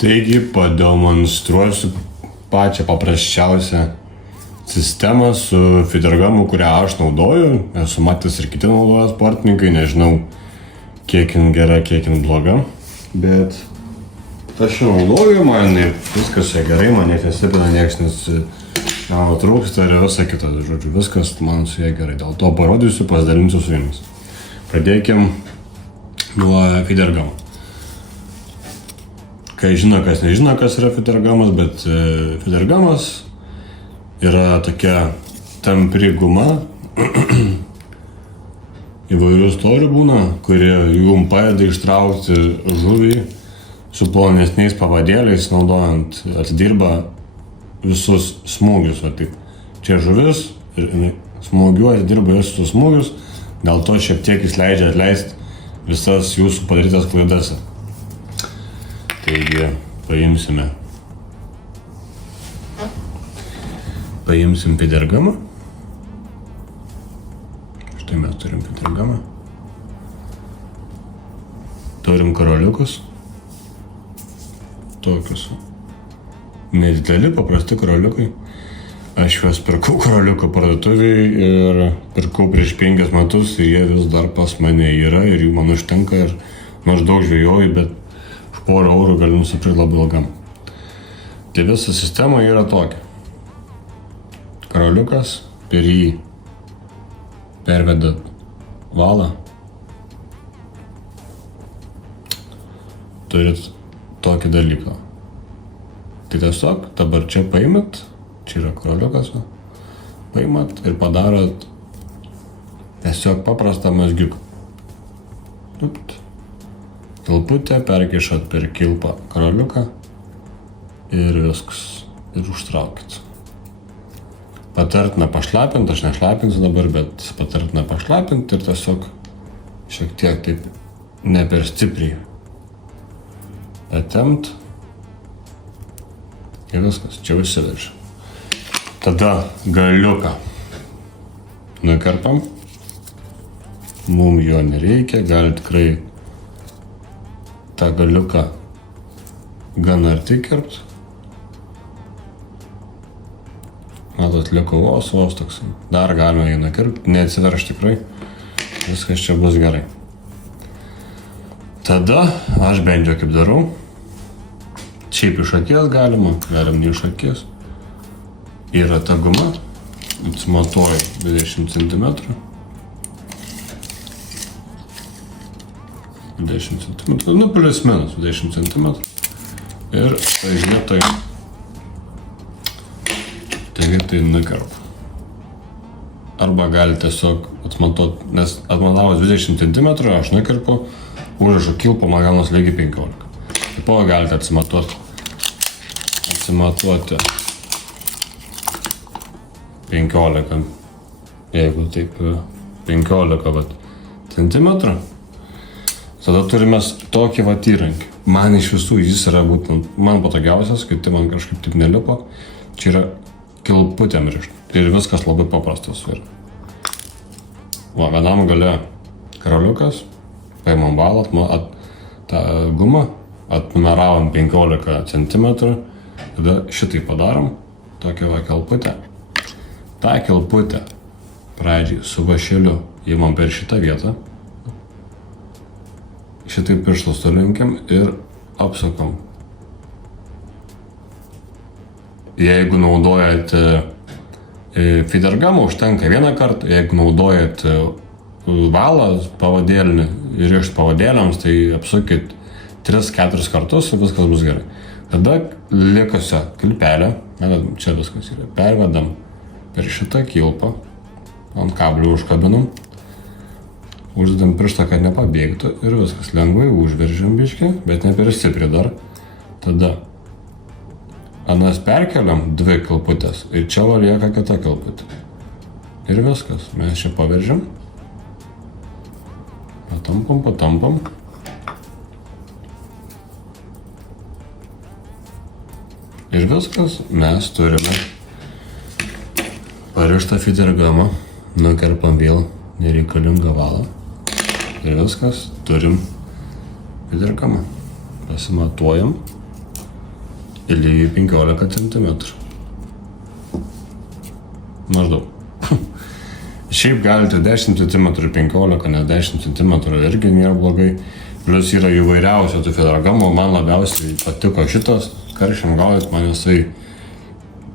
Taigi pademonstruosiu pačią paprasčiausią sistemą su Fidergamu, kurią aš naudoju. Esu matęs ir kiti naudoja sportininkai, nežinau kiek jin gera, kiek jin bloga. Bet aš ją naudoju, man viskas gerai, man nesipina nieks, nes man trūksta ir visa kita, žodžiu, viskas man su ją gerai. Dėl to parodysiu, pasidalinsiu su jumis. Pradėkim nuo Fidergamo. Kai žino, kas nežino, kas yra Fidergamas, bet Fidergamas yra tokia tampri guma, įvairių storių būna, kurie jum padeda ištraukti žuvį su plonesniais pavadėliais, naudojant, atidirba visus smūgius. Va, taip. Čia žuvis ir smūgiuoja, dirba visus smūgius, dėl to šiek tiek jis leidžia atleisti visas jūsų padarytas klaidas. Taigi paimsim Fidergamą. Štai mes turim Fidergamą. Turim karoliukus. Tokius nedideli, paprasti karoliukai. Aš juos pirkau karoliuko parduotuvėj ir pirkau prieš 5 metus ir jie vis dar pas mane yra ir jų man užtenka ir nors daug žvejoju, bet už porą eurų galiu nusipirkti labai ilgam. Tai visa sistema yra tokia. Karoliukas, per jį perveda valą. Turit tokį dalyką. Tai tiesiog dabar čia paimat, čia yra karoliukas, paimat ir padarot tiesiog paprastą mazgiuką. Kilputę perkišat per kilpą karoliuką ir viskas. Ir užtraukit. Patartina pašlapinti, aš nešlapinsiu dabar, bet patartina pašlapinti ir tiesiog šiek tiek taip ne per stipriai atemt. Ir viskas, čia užsiveržia. Tada galiuką nukerpam. Mums jo nereikia, gali tikrai tą galiuką gan arti kerpt. Matot, liko vos toks. Dar galima jį nukirpti, neatsiverš tikrai. Viskas čia bus gerai. Tada aš bent jau kaip darau. Šiaip iš akies galima ne iš akies. Yra ta guma, atsimatuoju 20 cm. 20 cm, plius minus 20 cm. Ir tai vietoj nukerp. Arba gali tiesiog atmatuoti, nes atmatavus 20 cm aš nukerpu, užrašau kilpą, man gaunas lygiai 15. Taip pat galite atsimatuoti 15, jeigu taip 15 centimetrų. Tada turime tokį įrankį. Man iš visų jis yra būtent man patogiausias, kiti man kažkaip taip nelipo. Čia yra kilputėm rišti. Ir viskas labai paprastas yra. Vienam gale karoliukas, paimam valą, tą gumą, atnumeravom 15 cm, tada šitai padarom, tokią kilputę. Ta kilputę pradžiai su vašeliu įmam per šitą vietą, šitai pirštus sulinkiam ir apsukam. Jeigu naudojat Fidergamą, užtenka vieną kartą, jeigu naudojat valą pavadėlinį ir iš pavadėliams, tai apsukit 3-4 kartus ir viskas bus gerai. Tada likusią kilpelę, čia viskas yra, pervedam per šitą kilpą, ant kablių užkabinam, uždedam pirštą, kad nepabėgtų ir viskas lengvai užveržiam biškį, bet ne per stipriai dar. Tada anas perkeliam 2 kilputės ir čia lieka kita kilputė. Ir viskas, mes čia paveržiam, patampam. Ir viskas, mes turime parištą Fidergamą, nukerpam vėl nereikalingą valą. Ir viskas, turim Fidergamą. Pasimatuojam. ir lygiai 15 cm. Maždaug. Šiaip galite 10 cm ir 15, nes 10 cm irgi nėra blogai. Plius yra įvairiausio tų Fedragamo, man labiausiai patiko šitas, karšiam gaudyt, man jisai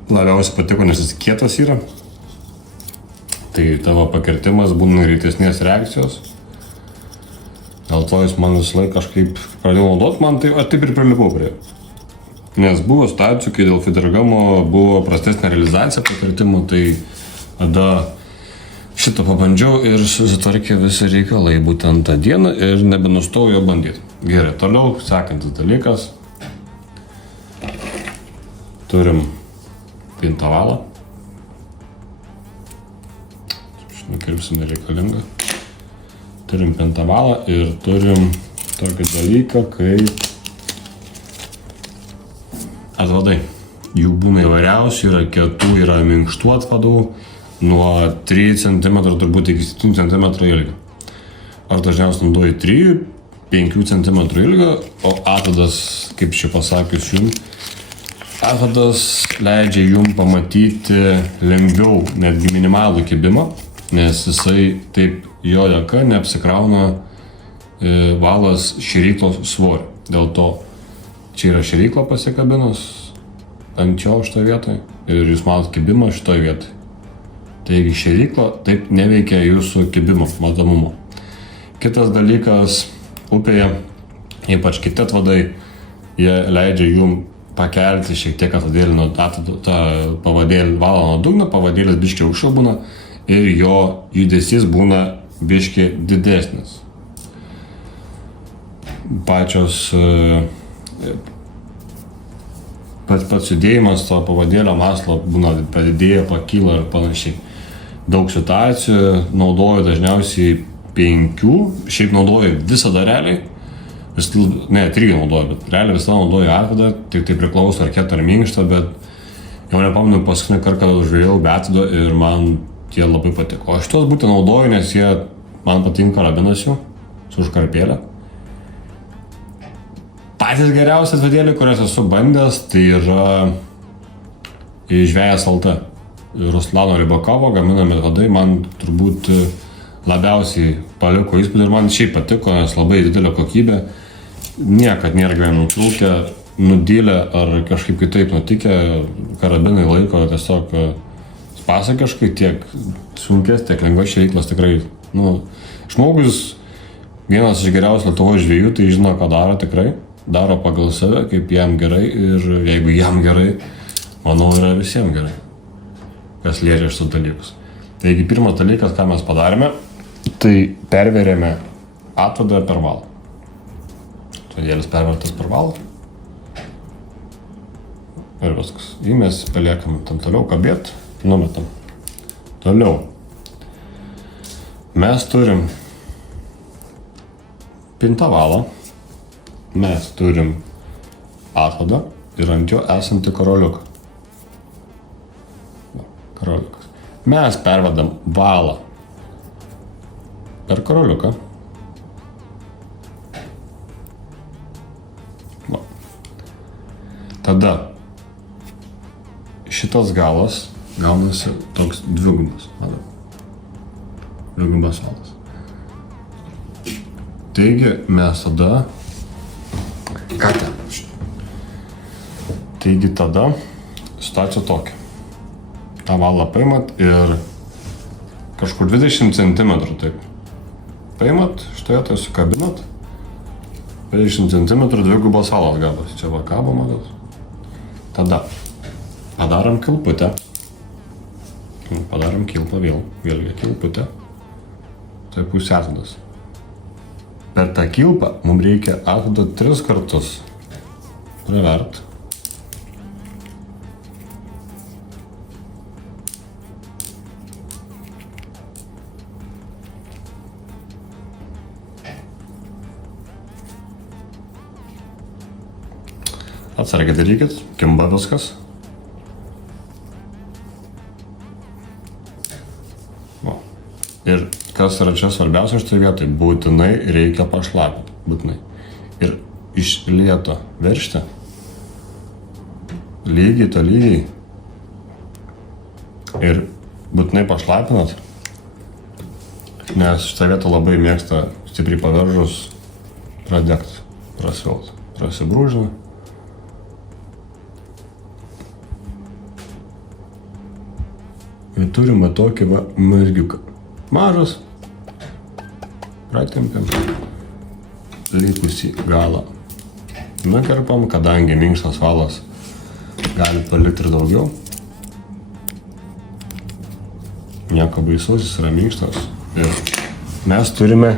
labiausiai patiko, nes jis kietas yra. Tai tavo pakirtimas būna greitesnės reakcijos. Dėl to jis man visą laiką kažkaip pradėjau naudot, man tai, aš taip ir prilipau prie. Nes buvo situacijų, kai dėl Fedragamo buvo prastesnė realizacija pakirtimų, tai tada šitą pabandžiau ir susitvarkė visi reikalai būtent tą dieną ir nebenustojau jo bandyti. Gerai, toliau sekantis dalykas. Turim pintavalą. Nukirpsim nereikalingą. Turim pintavalą ir turim tokį dalyką kaip atvadai. Jų būna įvairiausių, yra kietų, yra minkštų atvadų, nuo 3 cm turbūt iki 7 cm ilgio. Aš dažniausiai naudoju 3-5 cm ilgio, o atvadas, kaip čia pasakius jums, atvadas leidžia jums pamatyti lengviau netgi minimalų kibimą, nes jisai taip jo dėka neapsikrauna valas šėryklos svorio. Dėl to čia yra šėrykla pasikabinus ant jo šitoje vietoje ir jūs matot kibimą šitoje vietoje. Taigi šėrykla taip neveikia jūsų kibimo, matomumo. Kitas dalykas, upėje, ypač kiti atvadai, jie leidžia jum pakelti šiek tiek atvadėlį nuo tą pavadėlį valą nuo dugno, pavadėlis biškiai aukščiau būna ir jo judesys būna biškiai didesnis. Pačios pats judėjimas to pavadėlio maslo būna padidėja, pakyla ir panašiai. Daug situacijų naudoju dažniausiai 5, šiaip naudoju visada realiai, 3 naudoju, bet realiai visada naudoju atvadą, tik tai priklauso ar kieta ar minkšta, bet jau nepamenu paskutinį kartą, kada žvėjau be atvado ir man tie labai patiko. O šitos būtent naudoju, nes jie man patinka karabinas jų, su užkarpėlė. Patys geriausi atvadėliai, kuriuos esu bandęs, tai yra Žvejas LT. Ruslano Rybakovo gaminami atvadai man turbūt labiausiai paliko įspūdį ir man šiaip patiko, nes labai didelė kokybė. Niekad nėra gyvenime nutrūkę, nudylę ar kažkaip kitaip nutikę, karabinai laiko tiesiog pasakiškai, tiek sunkės, tiek lengvas šėryklas tikrai, žmogus vienas iš geriausių Lietuvos žvejų, tai žino, ką daro tikrai, daro pagal save, kaip jam gerai ir jeigu jam gerai, manau, yra visiems gerai, kas liečia šitus dalykus. Taigi pirmas dalykas, ką mes padarėme, tai perverėme atvadą per valą. Atvadėlis pervertas per valą. Ir viskas. Jį mes paliekam tam toliau kabėt, numetam. Toliau. Mes turim pintavalą, mes turim atvadą ir ant jo esantį karoliuką. Karoliukas. Mes pervedam valą per karoliuką. Va. Tada šitas galas gaunasi toks dvigubas. Dvigubas valas. Taigi mes tada... Ką ten? Taigi tada situacija tokia. tą valą paimat ir kažkur 20 cm taip. Paimat, šitoje tai sukabinat. 20 cm dvigubos valos gabas. Čia va kabo, matot. Tada padarom kilputę. Padarom kilpą vėlgi kilputę. Tai pusė atvadas. Per tą kilpą mums reikia atvadą 3 kartus pravert. Atsargiai darykit, kimba viskas. Va. Ir kas yra čia svarbiausia šitoje vietoje, būtinai reikia pašlapinti, būtinai. Ir iš lėto veržti, lygiai to lygiai. Ir būtinai pašlapinat, nes šitą vietą labai mėgsta stipriai paveržus pradegt, prasilt, prasibrūžina. Ir turime tokį va mazgiuką. Mažas, pratempiam, likusį galą nukerpam, kadangi minkštas valas gali palikti ir daugiau. Nieko baisaus, jis yra minkštas. Ir mes turime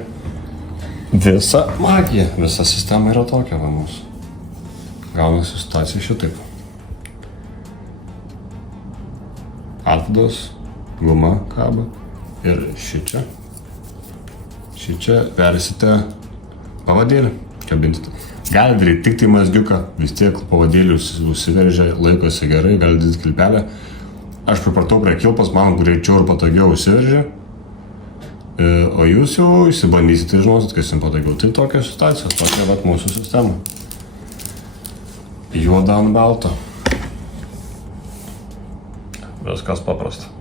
visą magiją. Visa sistema yra tokia va mūsų. Gaunasi situacija šitaip. Atvadas, guma kaba ir šičia versite pavadėlį, kabinsite. Gali daryti tik tai mazgiuką, vis tiek pavadėlius užsiveržia, laikosi gerai, gali daryti kilpelę. Aš pripratau prie kilpos, man greičiau ir patogiau užsiveržia, o jūs jau išsibandysite ir žinosit, kas jums patogiau. Tai tokia situacija, tokia vat mūsų sistema. Juoda ant balto. Viskas paprasta.